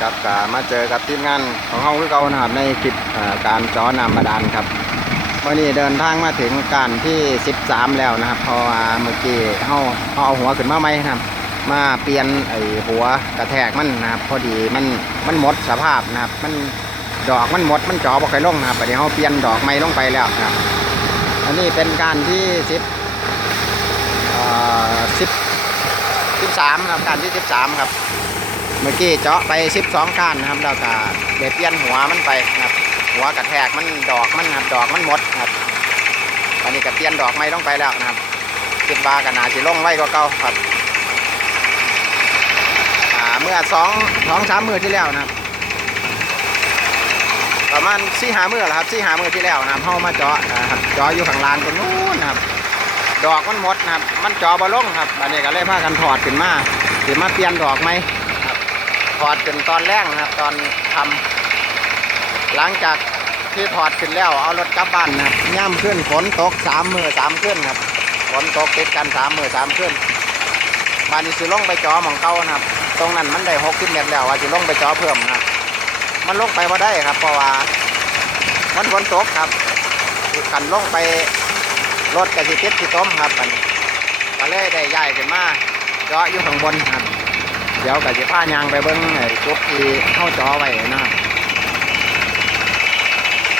ครับกมาเจอกับทีมงานของเฮาคือเก่านะครับในคลิปเอ่อการจอน้ำบาดาลครับวันนี้เดินทางมาถึงการที่ 13 แล้วนะครับพราะว่าเมื่อกี้เฮาเฮาเอาหัวขึ้นมาใหม่นะครับ มาเปลี่ยนไอ้หัวกระแทกมันนะครับพอดีมันมันหมดสภาพนะครับ มันดอกมันหมดมันจอบ่ค่อยลงนะครับอันนี้เฮาเปลี่ยนดอกใหม่ลงไปแล้วนะครับ อันนี้เป็นการที่10 10 13ครับการที่ 13 ครับ เมื่อกี้เจาะไป 12กานนะครับแล้วก็เดเปลี่ยนหัวมันไปนะครับหัวกระแทกมันดอกมันนะครับดอกมันหมดนะครับอันนี้ก็เปลี่ยนดอกไม้ลงไปแล้วนะครับคิดว่ากันนาสิลงไว้ก็เก่าครับเมื่อสองสองสามมือที่แล้วนะครับประมาณสี่หามือแหละครับสี่หามือที่แล้วนะครับเข้ามาเจาะนะครับเจาะอยู่ข้างลานตรงนู้นนะครับ ดอกมันหมดนะครับ มันจาะบอลงครับอันนี้ก็เลยพากันถอดขึ้นมาขึ้นมาเปลี่ยนดอกไหมครับถอดเป็นตอนแรกนะครับ ตอนทำหลังจากที่ถอดขึ้นแล้วเอารถกลับบ้านนะครับย่ำขึ้นฝนตกสามมือสามขึ้นครับฝนตกติดกันสามมือสามขึ้นบ้านนี้สิลงไปจาะหมองเก่านะครับ ตรงนั้นมันได้หกสิบเมตรแล้วว่าสิลงไปจาะเพิ่มนะครับมันลงไปว่าได้ครับ เพราะว่ามันฝนตกครับกันลงไป รถกระสิติดสิต้มครับมันก็เลยได้ย้ายขึ้นมาเจาะอยู่ข้างบนครับ เดี๋ยวกระสิผ้ายางไปเบิ้งไอ้จุดที่เข้าจาะไว้นะครับ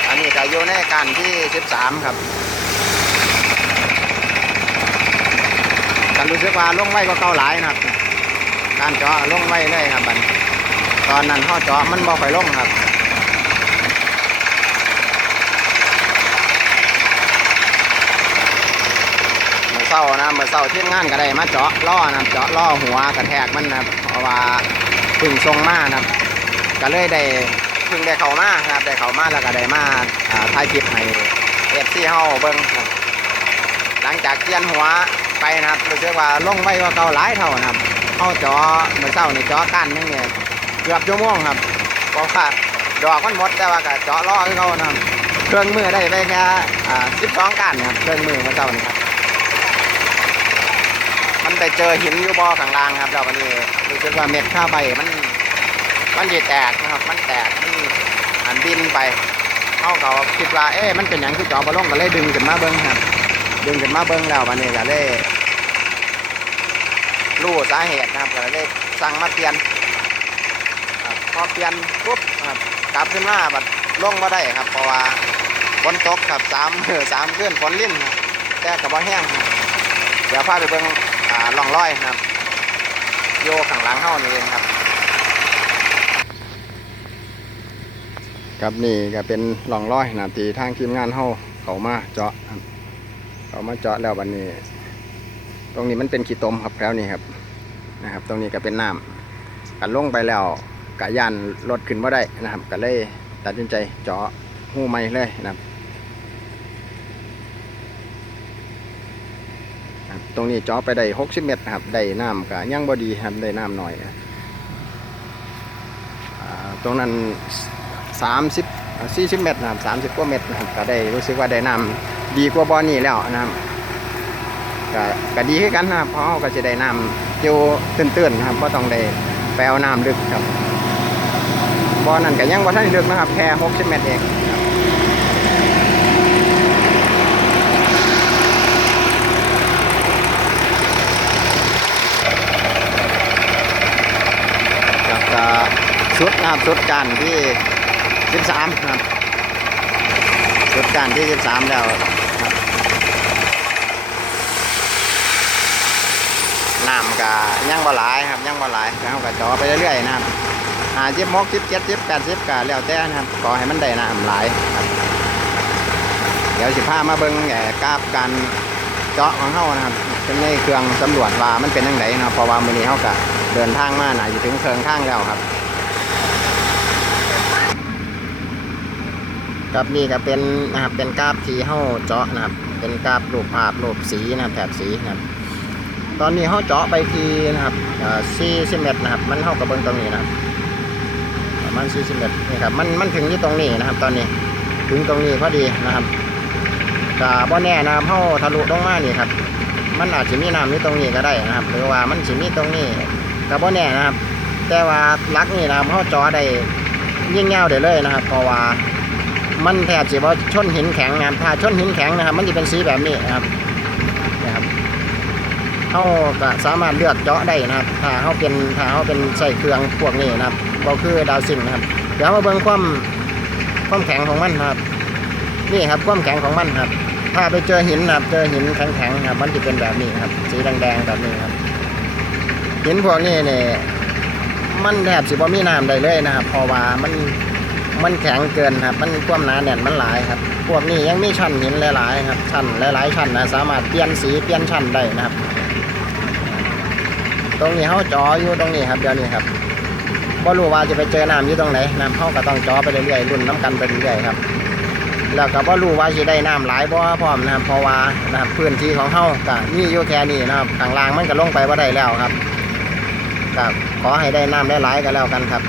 อันนี้ก็อยู่ในการที่13ครับกันรู้สึกว่าล่งไว้ก็เก่าหลายนะครับ การเจาะลงไว้เลยครับบันตอนนั้นห่อเจาะมันบ่ค่อยลงครับ เมื่อเศร้านะเมื่อเศร้าทีมงานก็ได้มาเจาะล่อนะครับเจาะล่อหัวกระแทกมันนะเพราะว่าพึ่งทรงมานะก็เลยได้พึ่งได้เข้ามานะครับได้เข้ามาแล้วก็ได้มาถ่ายคลิปให้เอฟซีเฮาเบิ่งครับหลังจากเจียนหัวไปนะครับรู้สึกว่าลงไว้ก็เก่าหลายเท่านะครับเฮาเจาะเมื่อเช้านี่เจาะกันนึงเนี่ยเกือบชั่วโมงครับเพราะว่าดอกมันหมดแต่ว่าก็เจาะล้อให้เขานะครับเครื่องมือได้ไปแค่สิบสองกันครับเครื่องมือมาเจ้านี่ครับ มันไปเจอหินยูบอข้างล่างครับแล้ววันนี้รู้สึกว่าเม็ดข้าวใบมันมันดีแตกนะครับ มันแตกมันอันบินไปเขาเขาคิดว่าเอ๊ะมันเป็นอย่างคือจาะบอลลงก็เลยดึงขึ้นมาเบิ้งครับ ดึงขึ้นมาเบิ้งแล้ววันนี้ก็เลยรู้สาเหตุนะครับก็เลยสั่งมาเปลี่ยนพอเปลี่ยนปุ๊บครับกลับขึ้นมาแบัดลงมาได้ครับ เพราะว่าฝนตกครับสามเออสามเดือนฝนลิ้นแต่กับว่าแห้งเดี๋ยวพาไปเบิ่ง ล่องร้อยครับ โยข้างหลังเฮานี่เองครับครับนี่ก็เป็นล่องร้อยนะทีทางทีมงานเฮาเขามาเจาะเขามาเจาะแล้ววันนี้ ตรงนี้มันเป็นขี้ตมครับแล้วนี่ครับนะครับ ตรงนี้ก็เป็นน้ำกันลงไปแล้วกะยันรถขึ้นมาได้นะครับ ก็เลยตัดสินใจเจาะหูไม้เลยนะครับครับ ตรงนี้เจาะไปได้60เมตรนะครับได้น้ำกะยังบอดีครับได้น้ำหน่อยตรงนั้น30 40เมตรนะครับ30กว่าเมตรนะครับก็ได้รู้สึกว่าได้น้ำดีกว่าบอนี้แล้วนะครับก็ก็ดีขึ้นกันนะครับเพราะก็จะได้น้ำอยู่ตื้นๆนะครับเพราะต้องได้ไปเอาน้ำลึกครับบอนั่นก็ยังบ่ทันลึกนะครับแค่60เมตรเองครับก็ สุดนะครับสุดการที่ 13นะครับสุดการที่ 13 แล้วครับน้ำก็ยังบ่หลายครับยังบ่หลายแล้วก็จ่อไปเรื่อยๆนะครับหาจิบมกจิบเจ็ดจิบแปดจิบก็แล้วแต่นะครับขอให้มันได้น้ำหลายครับเดี๋ยวสิพามาเบิ่งแหกราบการเจาะของเฮานะครับเป็นในเครื่องสำรวจว่ามันเป็นยังไงนะเพราะว่ามื้อนี้เฮาก็เดินทางมาน่าจะถึงเคิงทางแล้วครับ ครับนี่ก็เป็นนะครับเป็นกราฟที่เฮาเจาะนะครับเป็นกราฟรูปภาพรูปสีนะครับแถบสีนะครับตอนนี้เฮาเจาะไปทีนะครับสี่สิบเมตรนะครับมันเฮากับเบิ้งตรงนี้นะครับประมาณสี่สิบเมตรนี่ครับมันมันถึงที่ตรงนี้นะครับ ตอนนี้ถึงตรงนี้พอดีนะครับกาบ่แน่นะครับเฮาทะลุลงมานี่ครับมันอาจจะมีน้ำอยู่ตรงนี้ก็ได้นะครับ หรือว่ามันจะมีตรงนี้กับบ่แน่นะครับ แต่ว่าลักนี่นะครับเขาเจอได้ยิ่งเงาวได้เลยนะครับ เพราะว่า มันแทบจะว่าชนหินแข็งนะครับถ้าชนหินแข็งนะครับ มันจะเป็นสีแบบนี้นะครับนะครับเขาก็สามารถเลือกเจาะได้นะครับ ถ้าเขาเป็นถ้าเขาเป็นใส่เครื่องพวกนี้นะครับก็คือดาวซิงนะครับ เดี๋ยวมาเบิ่งความความแข็งของมันนะครับ นี่ครับความแข็งของมันครับ ถ้าไปเจอหินนะครับเจอหินแข็งๆครับ มันจะเป็นแบบนี้ครับ สีแดงๆแบบนี้ครับหินพวกนี้เนี่ยมันแทบสิบ่มีน้ำได้เลยนะครับเพราะว่ามัน มันแข็งเกินครับ มันความหนาแน่นมันหลายครับ พวกนี้ยังมีชั้นหินหลายๆครับ ชั้นหลายๆชั้นนะสามารถเปลี่ยนสีเปลี่ยนชั้นได้นะครับ ตรงนี้เขาจออยู่ตรงนี้ครับเดี๋ยวนี้ครับบ่รู้ว่าจะไปเจอน้ำอยู่ตรงไหนน้ำเขาก็ต้องจอไปเรื่อยๆรุ่นน้ำกันไปเรื่อยๆครับ แล้วก็บ่รู้ว่าสิได้น้ำหลายบ่พร้อมนะครับ เพราะว่านะครับพื้นที่ของเฮาก็มีอยู่แค่นี้นะครับข้างล่างมันก็ลงไปบ่ได้แล้วครับก็ขอให้ได้น้ำได้หลายๆก็แล้วกันครับ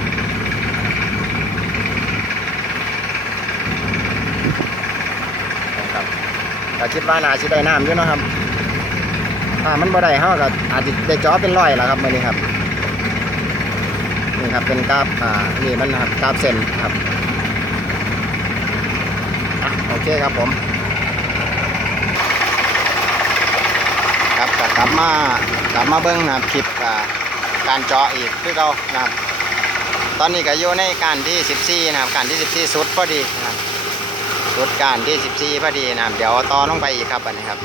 ก็คิดว่าน่าสิได้น้ำอยู่เนาะครับถ้ามันบ่ได้เฮาก็อาจจะได้เจอเป็นร้อยแล้วครับมื้อนี้ครับนี่ครับเป็นกราฟอ่านี่มันนะครับกราฟเส้นครับอะโอเคครับผมครับก็กลับมากลับมาเบิ้งนะครับคลิปอ่าการเจาะอีกคือเรานะครับ ตอนนี้ก็อยู่ในการที่ 14 นะครับ การที่ 14 สุดพอดีนะครับ จุดการที่ 14พอดีนะครับ เดี๋ยวต่อลงไปอีกครับอันนี้ครับ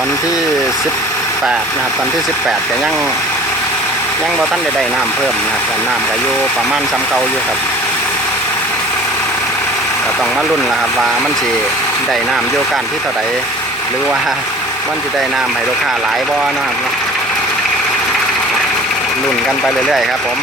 ตอนที่18นะครับตอนที่18ก็ยังยังบ่ทันได้ได้น้ำเพิ่มนะครับแต่น้ำก็อยู่ประมาณซ้ำเก่าอยู่ครับก็ต้องมาลุ้นล้วครับว่ามันสิได้น้ำอยู่กันที่เท่าใดหรือว่ามันจะได้น้ำให้ลูกค้าหลายบ่เนะครับนะลุ่นกันไปเรื่อยๆครับผม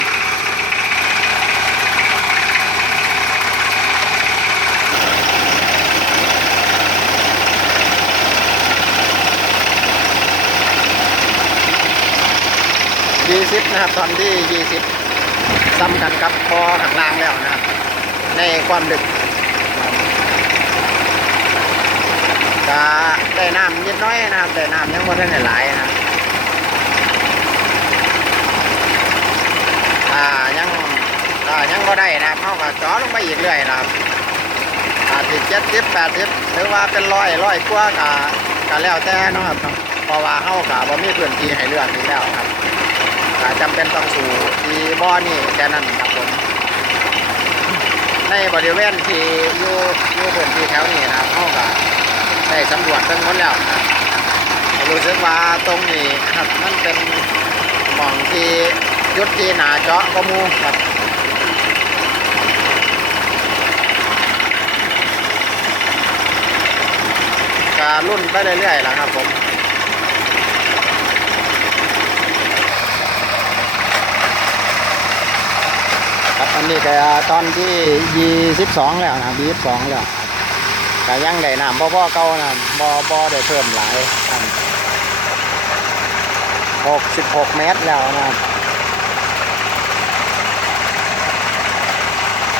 ยี่สิบนะครับตอนที่ยี่สิบซ้ำกันกับคอข้างล่างแล้วนะครับ ในความดึกก็ได้น้ำนิดน้อยนะครับได้น้ำยังไม่ได้หลายนะครับอ่ายังอ่ายังก็ได้นะครับเขาก็จ่อลงไปอีกเรื่อยนะครับอาจจะเจ็ดสิบแปดสิบหรือว่าเป็นร้อยร้อยกว่าก็ก็แล้วแต่นะครับเพราะว่าเขาก็บ่มีพื้นที่ให้เลือกอีกแล้วครับ จำเป็นต้องสู่ที่บ่อนี่แค่นั้นครับผมในบริเวณที่อยู่อยู่พื้นที่แถวนี้นะครับเขาก็ได้สำรวจเบื้งต้นแล้วนะรู้สึกว่าตรงนี้ครับมันเป็นหม่องที่ยุดที่หนาเจาะกมูครับการรุ่นไปเรื่อยๆแล้วครับผม ครับ อันนี้ก็ตอนที่ยี่สิบสองแล้วนะยี่สิบสองแล้วก็ยังได้น้ำบ่บ่เก่านะบ่บ่ได้เพิ่มหลายหกสิบหกเมตรแล้วนะ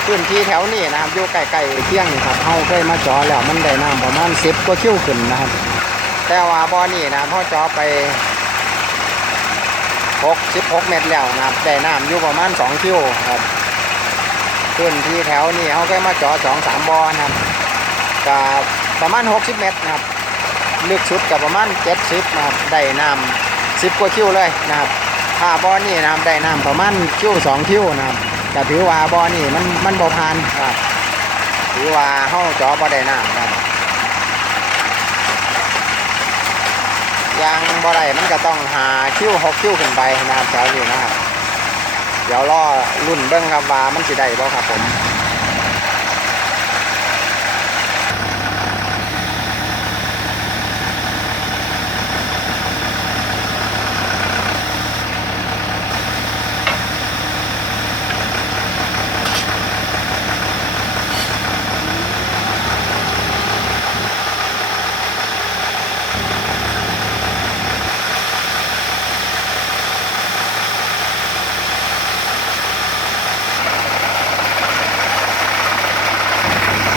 พื้นที่แถวนี้นะครับอยู่ใกล้ๆเที่ยงนี่ครับเฮาเคยมาจอแล้วมันได้น้ำประมาณสิบกว่าคิวขึ้นนะครับ แต่ว่าบ่อนี่นะครับพอจอไปหกสิบหกเมตรแล้วนะครับได้น้ำอยู่ประมาณสองคิวครับ พื้นที่แถวนี้เขาเคยมาเจาะสองสามบ่อนะครับก็ประมาณ 60 เมตรนะครับลึกสุดกับประมาณ 70นะครับได้น้ำ10 กว่าคิวเลยนะครับถ้าบ่อนี้นะครับได้น้ำประมาณคิว2คิวนะครับก็ถือว่าบ่อนี้มันมันบ่ผ่านครับถือว่าเฮาเจาะบ่ได้น้ำนะครับยางบ่ได้มันก็ต้องหาคิวหกคิ้วขึ้นไปนะครับแถวนี้นะครับ เดี๋ยวรอรุ่นเบิ้งครับว่ามันสิได้บ่ครับผม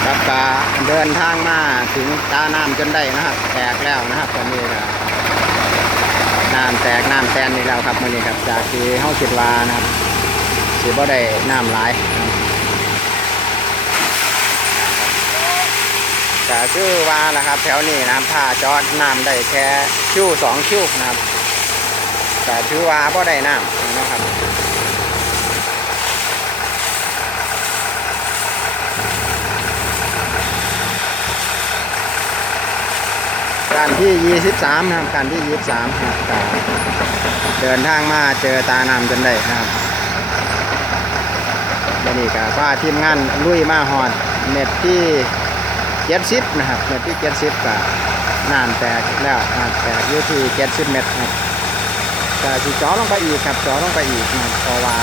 ครับกาเดินทางมาถึงตา น้ำจนได้นะครับ แตกแล้วนะครับตอนนี้ก็น้ำแตกน้ำแตนนี่แล้วครับมื่อนี้ครับจากที่เฮาคิดว่านะครับสิบ่ได้น้ำหลายนะครับก็คือว่านะครับ แถวนี้นะครับถ้าจอดน้ำได้แค่คิ้วสองคิ้วนะครับแต่ถือว่าบ่ได้น้ำนะครับ การที่ 23นะครับการที่ 23นะครับเดินทางมาเจอตาน้ำจนได้นะครับนนี้ก็พาทีมงานลุยมาหอดเน็ตที่70นะครับเน็ตที่70ก็น้ำแตกแล้วน้ำแตกอยู่ที่70เมตรนะครับก็สิเจอลงไปอีกครับเจอลงไปอีกนะครับเพราะว่า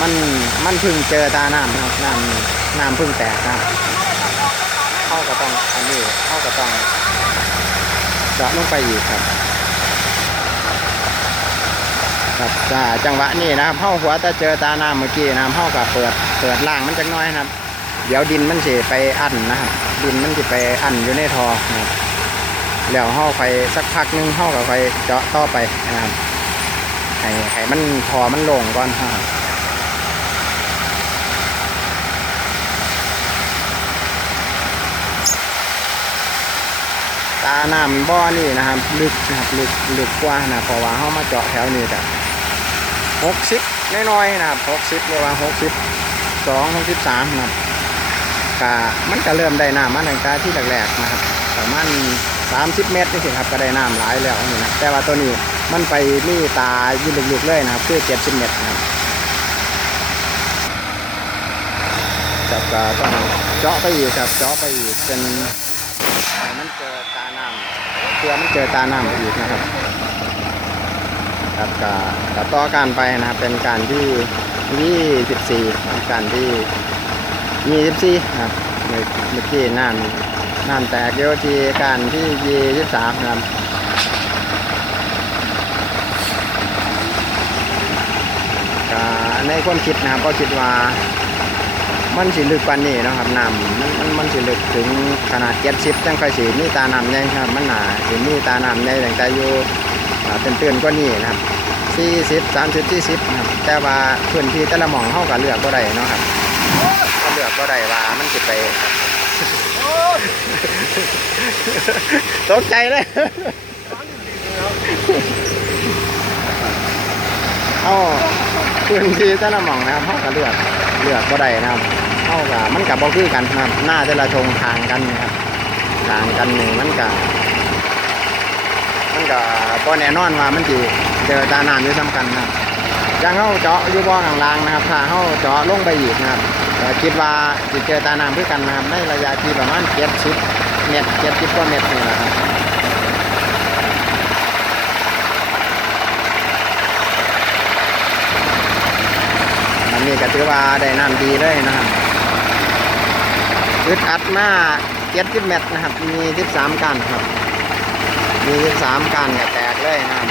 มันมันพึ่งเจอตาน้ำนะครับน้ำน้ำเพึ่งแตกนะครับเข้าก็ต้องอันนี้เข้าก็ต้อง จะลงไปอีกครับครับจ้าจังหวะนี้นะครับเข้าหัวแต่เจอตาน้ำเมื่อกี้นะครับเข้ากับเปิดเปิดล่างมันจักน้อยนะครับ เดี๋ยวดินมันสิไปอั้นนะครับดินมันสิไปอั้นอยู่ในทอนะครับแล้วเข้าไปสักพักหนึงเข้ากับไปเจาะต่อไปนะครับให้ให้มันทอมันโล่งก่อนครับ ตาน้ำบ่อนี่นะครับ ลึกนะครับลึกลึกกว่านะเพราะว่าเขามาเจาะแถวนี้แต่หกสิบน้อยๆนะครับหกสิบเรียกว่าหกสิบสองหกสิบสามนะครับกะมันก็เริ่มได้น้ำมาตั้งแต่ที่แรกๆนะครับประมาณสามสิบเมตรนี่สิครับก็ได้น้ำหลายแล้วนี่นะแต่ว่าตัวนี้มันไปนี่ตายืนลึกๆเลยนะครับคือเจ็ดสิบเมตรนะครับครับก็ต้องเจาะไปอีกครับเจาะไปอีกเป็นมันเจอตาน้ำ เพื่อมันเจอตาน้ำอีกนะครับครับกับกับต่อการไปนะครับเป็นการที่ยี่สิบสี่การที่ยี่สิบสี่ครับเมื่อเมื่อกี้น้ำน้ำแตกเยอะทีการที่ยี่สิบสามนะครับในความคิดนะครับก็คิดว่า มันสิลึกกว่านี้นะครับน้ำมันมันมันสิลึกถึงขนาดเจ็ดสิบจังค่สิมีตาน้ำใหญ่ครับมันหนาสิมีตาน้ำใหญ่ตั้งแต่อยู่เตือนเตือนกว่านี้นะครับสี่สิบสามสิบสี่สิบนะครับแต่ว่าพื้นที่แต่ละหม่องเขาก็เลือกก็ได้นะครับเขาเลือกก็ได้ว่ามันสิไปตกใจเลยเอาพื้นที่แต่ละหม่องนะครับเขาก็เลือก เลือกก็ได้นะครับเขาก็มันกับบ่คือกันนะครับหน้าแต่ละทงทางกันนะครับทางกันนี่มันก็มันก็บ่แน่นอนว่ามันสิเจอตาน้ำอยู่ซ้ำกันนะครับย่างเข้าเจาะยูบ่อข้างล่างนะครับถ้าเข้าเจาะลงไปอีกนะครับคิดว่าสิเจอตาน้ำคือกันนะครับในระยะที่ประมาณ70เมตร70กว่าเมตรนี่แหละครับ นนี้ก็ถือว่าได้น้ำดีเลยนะครับอึดอัดมาเจ็ดสิบเมตรนะครับ มีสิบสามกันครับ มีสิบสามกันก็แตกเลยนะครับ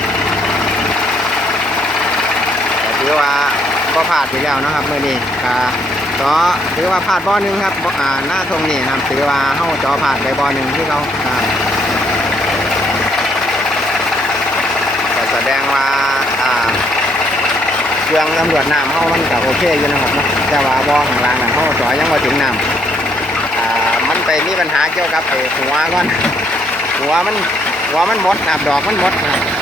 แต่ถือว่าก็พลาดไปแล้วนะครับเมื่อนี้ก็ก็ถือว่าพลาดบ่อหนึ่งครับอ่าหน้าทงนี่นะครับถือว่าเฮาจอพลาดไปบ่อหนึ่งที่เขาแสดงว่าอ่า เครื่องตำรวจน้ำเขามันก็โอเคอยู่นะครับนะแต่ว่าบ่อข้างล่างน่ะเขาจอยังมาถึงน้ำอ่ามันไปมีปัญหาเกี่ยวกับไอ้หัวก่อนหัวมันหัวมันหมดนะครับดอกมันหมดนะครับ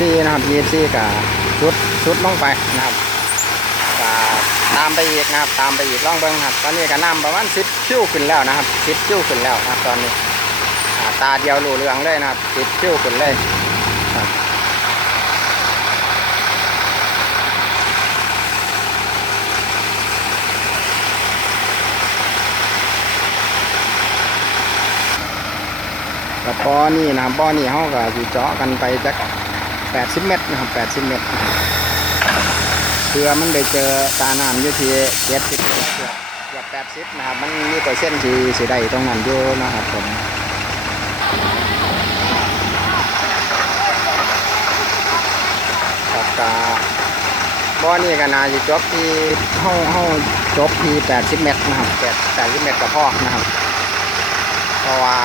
24 นะครับ24กับชุดชุดลงไปนะครับก็ตามไปอีกนะครับ ตามไปอีกล่องเบิ้งครับ ตอนนี้ก็น้ำประมาณ10คิ้วขึ้นแล้วนะครับ10คิ้วขึ้นแล้วนะครับ ตอนนี้ตาเดียวรู้เรื่องเลยนะครับ10คิ้วขึ้นเลยกับปอนี่นะครับปอนี่เขาก็สิเจาะกันไปจัก 80 เมตรนะครับ80 เมตรเพื่อมันได้เจอตาน้ำอยู่ที่เจ็ดสิบเกือบเกือบแปดสิบนะครับ มันมีเปอร์เซ็นต์ที่สิได้ตรงนั้นอยู่นะครับผมครับกาบ่อนี่ก็น่าจะจบที่ห้องห้องจบที่แปดสิบเมตรนะครับแปดแปดสิบเมตรกับพ่อนะครับ เพราะว่า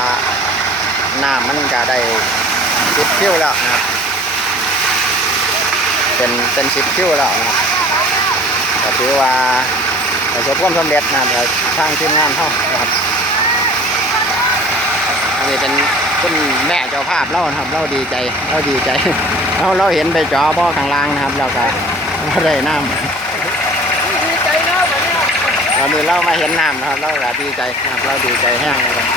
น้ำมันก็ได้สิบคิวแล้วนะครับ เป็นเป็นสิบคิวแล้วนะครับก็ถือว่าประสบความสำเร็จนะครับทางทีมงานเขานะครับอันนี้เป็นคุณแม่เจ้าภาพเล่านะครับเราดีใจเราดีใจเราเราเห็นไปจอบ่อข้างล่างนะครับเราก็เราได้น้ำดีใจนะแบบเนี้ยเรามีเรามาเห็นน้ำนะครับ เราก็ดีใจนะครับ เราดีใจแห้งเลยครับ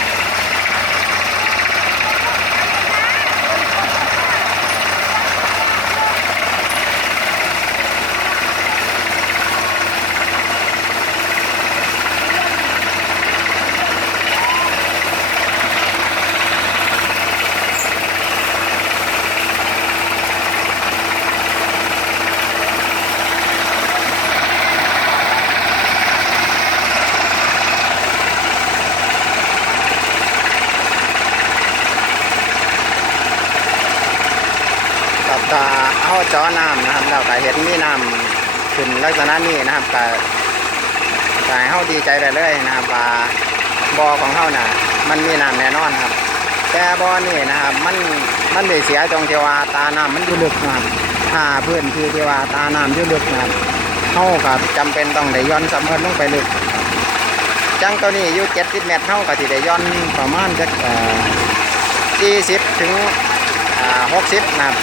กับตาเอาจอน้ำนะครับเรา ก็เห็นมีน้ำขึ้นลักษณะนี้นะครับก็ก็ให้เขาดีใจไปเลยนะครับว่าบ่อของเขาน่ะ มันมีน้ำแน่นอนครับ แต่บ่อนี่นะครับ มันมันได้เสียตรงที่ว่าตาน้ำมันอยู่ลึกนะครับถ้าพื้นที่ที่ว่าตาน้ำอยู่ลึกนะครับเขาก็จำเป็นต้องได้ย้อนสำเร็จลงไปลึกจังตัวนี้อยู่70เมตรเท่ากับที่ได้ย้อนประมาณจักเอ่อ40ถึงอ่า60นะครับ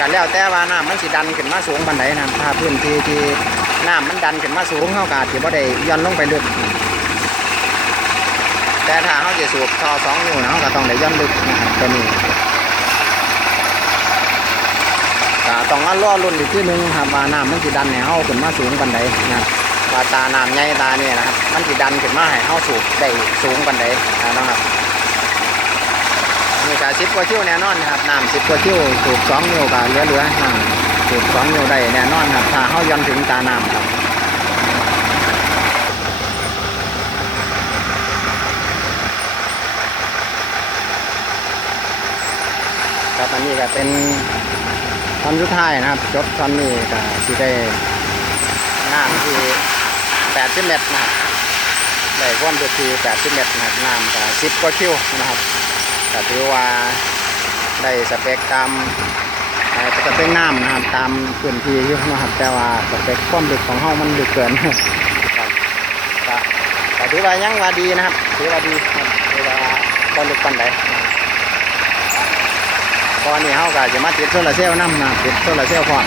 กันแล้วแต่ว่าน้ำมันสิดันขึ้นมาสูงบันไดนะครับถ้าพื้นที่ที่น้ำมันดันขึ้นมาสูงเขาก็อาจจะบ่ได้ย้อนลงไปลึก แต่ถ้าเขาจะสูบท่อสองนิ้วนะเขาก็ต้องได้ย้อนลึกนะครับตัวนี้ก็ต้องล่อรุ่นอีกที่หนึ่งครับว่าน้ำมันสิดันให้เขาขึ้นมาสูงบันไดนะว่าตาน้ำใหญ่ตาเนี่ยนะครับ มันสิดันขึ้นมาให้เขาสูบได้สูงบันไดนะครับ นี่ก็สิบกว่าคิ้วแน่นอนนะครับน้ำสิบกว่าคิ้วสูบสองนิ้วก็เหลือเหลือๆน้ำสูบสองนิ้วได้แน่นอนครับถ้าเขาย้อนถึงตาน้ำครับครับอันนี้ก็เป็นตอนสุดท้ายนะครับ จบตอนนี้ก็สิได้น้ำที่80เมตรนะครับได้ความลึกที่80เมตรนะครับน้ำก็10กว่าคิวนะครับ ก็ถือว่าได้สเปคตามเอ่อสเปคน้ำนะครับตามพื้นที่อยู่นะครับแต่ว่าสเปคความลึกของห้องมันลึกเกินครับก็ถือว่ายังว่าดีนะครับถือว่าดีครับถือว่าบ่ลึกปานใดนตอนนี้เขาก็จะมาติดโซลาเซลล์น้ำนะติดโซลาเซลล์พร้อม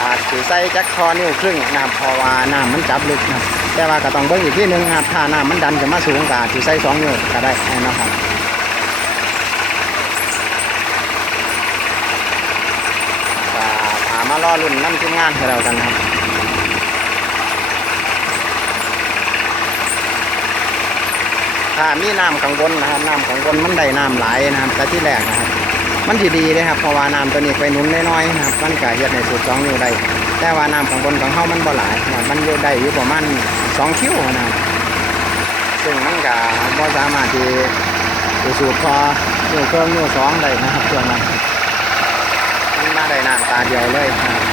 อาจจะใส่จักคอนิ้วครึ่งนะครับเพราะว่าน้ำมันจับลึกนะครับ แต่ว่าก็ต้องเบิ่งอีกที่หนึ่งครับถ้าน้ำมันดันขึ้นมาสูงก็อาจจะใส่สองนิ้วก็ได้นะครับถามมารอรุ่นน้ำทีมงานให้เรากันครับถ้ามีน้ำข้างบนนะครับน้ำข้างบนมันได้น้ำหลายนะครับแต่ที่แรกนะครับ มันดีดีเลยครับเพราะว่าน้ำตัวนี้ไปนุ่นน้อยๆนะครับมันก็เฮ็ดในสูตรสองนิ้วได้แต่ว่าน้ำของบนของเฮามันบ่หลายนะมันอยู่ได้อยู่ประมาณสองคิวนะครับซึ่งมันก็บ่สามารถที่จะสูตรพอนิ้วเครื่องนิ้วสองได้นะครับช่วนั้นมันมาได้น้ำตาเดียวเลยนะครับ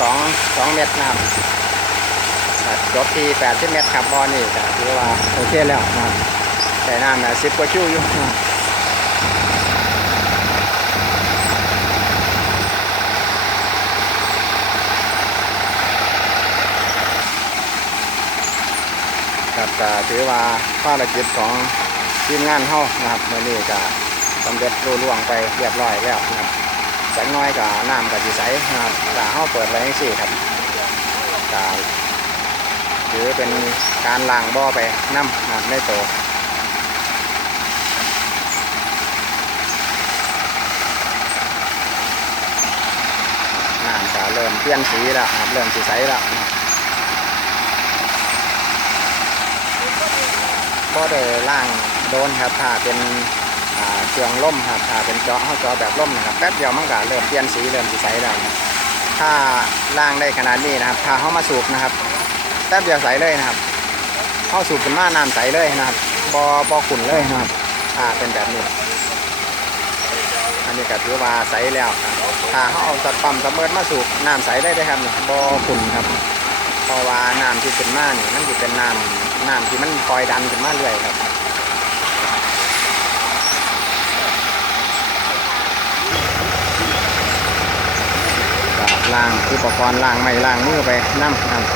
สองสองเมตรนะครับจบที่80เมตรครับบอนี่ก็ถือว่าโอเคแล้วนะครับแต่น้ำนะสิบกว่าชิวอยู่ครับครับก็ถือว่าภารกิจของทีมงานเฮานะครับเมื่อนี้ก็สำเร็จรุ่ล่วงไปเรียบร้อยแล้วนะครับ จากน้อยก็น้ำกับสีใสนะครับก็เฮาเปิดไว้ยังสี่ครับก็ถือเป็นการล้างบ่อไปน้ำนะครับในโตวน้ำก็เริ่มเปลี่ยนสีแล้วครับเริ่มสีใสแล้วก็ได้ล่างโดนครับถ้าเป็น เครื่องล่มครับถ้าเป็นเจาะเขาเจาะแบบล่มนะครับแป๊บเดียวมันก็เริ่มเปลี่ยนสีเริ่มสีใสแล้วนะถ้าล่างได้ขนาดนี้นะครับถ้าเข้ามาสูบนะครับแป๊บเดียวใสเลยนะครับเข้าสูบเป็นมาน้ำใสเลยนะครับบอบอขุ่นเลยนะครับอ่าเป็นแบบนี้อันนี้ก็ถือว่าใสแล้วถ้าเขาเอาตัดปั๊มสะเมิดมาสูบน้ำใสได้เลยครับบอขุ่นครับเพราะว่าน้ำที่เป็นมานี่มันจะเป็นน้ำน้ำที่มันคอยดันขึ้นมาเรื่อยครับ ล้างอุปกรณ์ล้างไม่ล้างมือไปน้ำน้ำ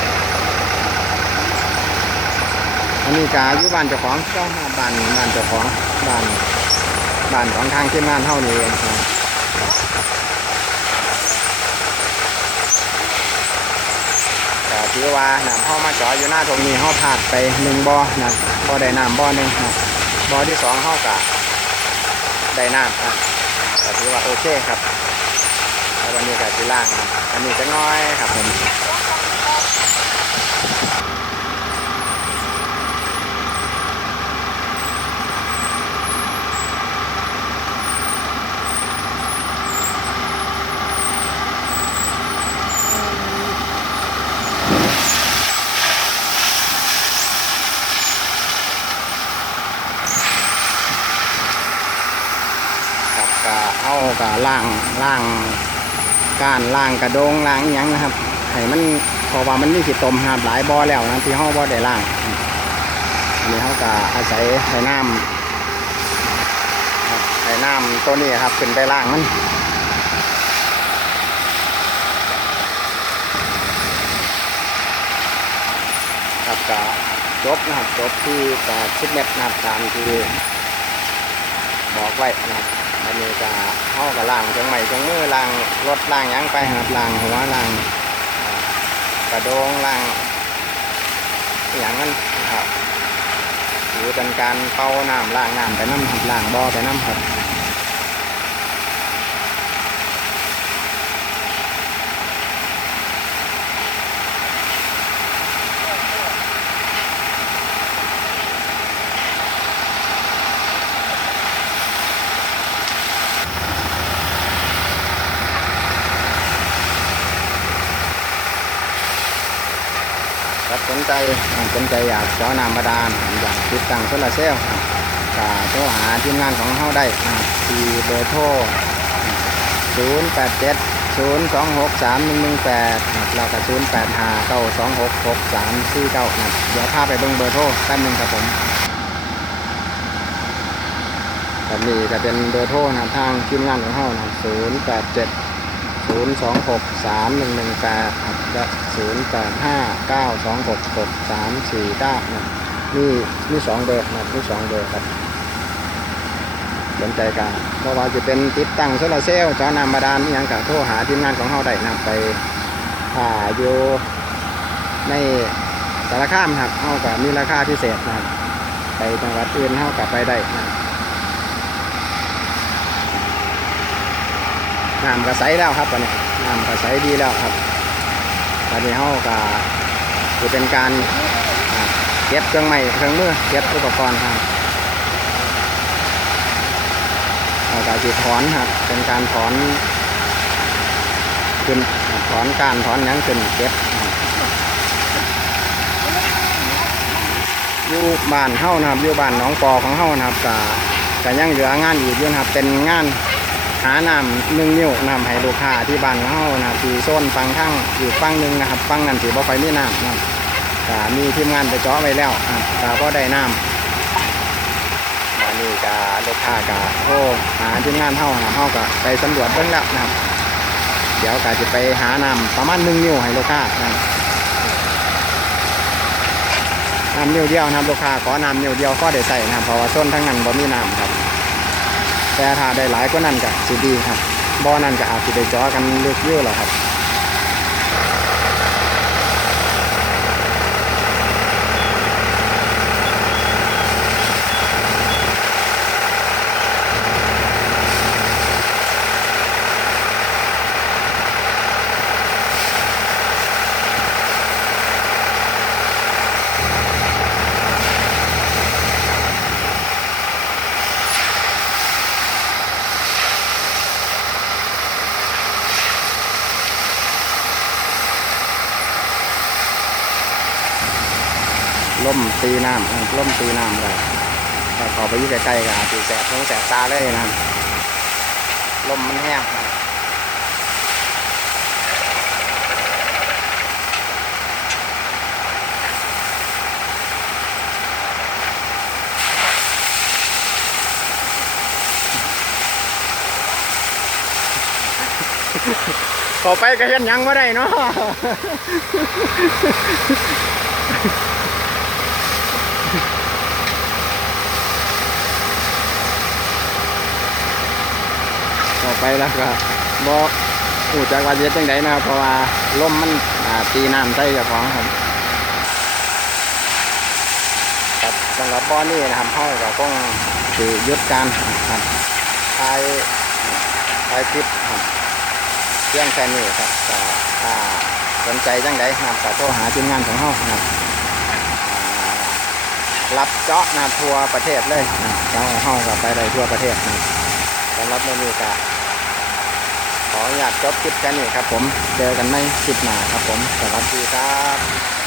อันนี้กาอยู่บ้านเจ้าของเจ้าบ้านบ้านเจ้าของบ้านบ้านของทางที่งานเท่านี้เองครับถือว่าน้ำห้อมาจาะอยู่หน้าตรงนี้ห้อผ่านไปหนึ่งบ่อนะบ่อได้น้ำบ่อหนึ่งนะบ่อที่สองห้อกะได้น้ำครับถือว่าโอเคครับ วันนี้ก็ที่ล่าง อันนี้จะน้อยครับผมกับก็เอาก็ล่างล่าง กานล่างกระโดงล่างอหยังนะครับให้มันเพราะว่ามันมีขีดตมหาบหลายบ่อแล้วนะที่ห้องบ่อได้ล่างอันนี้เขาก็อาศัยใช้น้ำครับใช้น้ำตัวนี้ครับขึ้นไปล่างมันครับก็จบนะครับจบที่80เมตรนะครับตามที่บอกไว้นะครับ อันนี้จะเข้ากับล่างจังใหม่จังมือล่างรถล่างยังไปครับล่างหัวล่างกระโดงล่างอย่างนั้นครับหรือเป็นการเป่าน้ำล่างน้ำไปน้ำครับล่างบ่อไปน้ำหัด ใจสนใจอยากเจาะน้ำบาดาลอยากติดตั้งโซลาร์เซลล์ก็โทรหาทีมงานของเขาได้ที่เบอร์โทร 0 8 7 0 2 6 3 1 1 8ครับแล้วก็0 8 5 9 2 6 6 3 4 9นะเดี๋ยวพาไปเบิ่งเบอร์โทรแป๊บหนึงครับผมแบบนี้ก็เป็นเบอร์โทรนะทางทีมงานของเขานะ0 8 7 0 2 6 3 1 1 8 ครับและ0 8 5 9 2 6 6 3 4 9นะครับนี่มีสองเบอร์นะครับมีสองเบอร์ครับสนใจกันเพราะว่าจะเป็นติดตั้งโซลาร์เซลล์จอนำบาดาลอหยังกับโทรหาทีมงานของเฮาได้นะครับไปถ่ายอยู่ในสารคามครับเฮากับมีราคาพิเศษนะครับไปจังหวัดอื่นเฮากับไปได้นะน้ำก็ใสแล้วครับตอนนี้น้ำก็ใสดีแล้วครับ ตอนนี้เฮาก็จะเป็นการเก็บเครื่องไม้เครื่องมือเก็บอุปกรณ์ครับแล้วก็จะถอนครับเป็นการถอนขึ้นถอนการถอนยังขึ้นเก็บอยู่บ้านเฮานะครับอยู่บ้านหนองปอของเฮานะครับก็ก็ยังเหลืองานอีกอยู่นะครับเป็นงาน หาน้ำหนึ่งนิ้วน้ำให้ลูกค้าที่บ้านเฮานะครับที่โซนฟังข้างอีกฟังหนึ่งนะครับฟังนั้นถือบ่ค่อยมีน้ำนะครับมีทีมงานไปเจาะไว้แล้วนะครับก็ได้น้ำวันนี้ก็ลูกค้าก็โทรหาทีมงานเฮานะเฮาก็ไปสำรวจเบิ่งแล้วนะครับ เดี๋ยวก็จะไปหาน้ำประมาณหนึ่งนิ้วให้ลูกค้านะน้ำนิ้วเดียวนะครับลูกค้าขอน้ำนิ้วเดียวก็ได้ใส่นะครับเพราะว่าส้นทั้งนั้นบ่มีน้ำครับ แต่ถ้าได้หลายกว่านั้นก็สิดีครับบ่อนั้นก็อาจจะได้เจาะกันเลึกเยอะแหละครับ ล่มตีน้ำนะครับล่มตีน้ำเลยถ้าเขา ไปอยุ่ใกล้ๆก็อาจจะแสบท้องแสบตาเลยนะครับลมมันแห้งขอไปก็เห็นยังไม่ได้เนาะ ไปแล้วก็บ่หูจากว่าจะเฮ็ดจังไดนะครับเพราะว่าลมมันอ่าตีน้ำใส่เจ้าของครับครับสำหรับบ่อนี้นะครับเฮาก็คงสิหยุดการครับถ่ายถ่ายคลิปครับเพียงแค่นี้ครับก็ถ้าสนใจจังไดนะครับก็โทรหาทีมงานของเฮานะครับอ่ารับเจาะนะครับทั่วประเทศเลยนะครับเจ้าเฮาก็ไปได้ทั่วประเทศนะครับสำหรับเมนูกะข ออนุญาตจบคลิปแค่นี้ครับผม เจอกันในคลิปหน้าครับผม สวัสดีครับ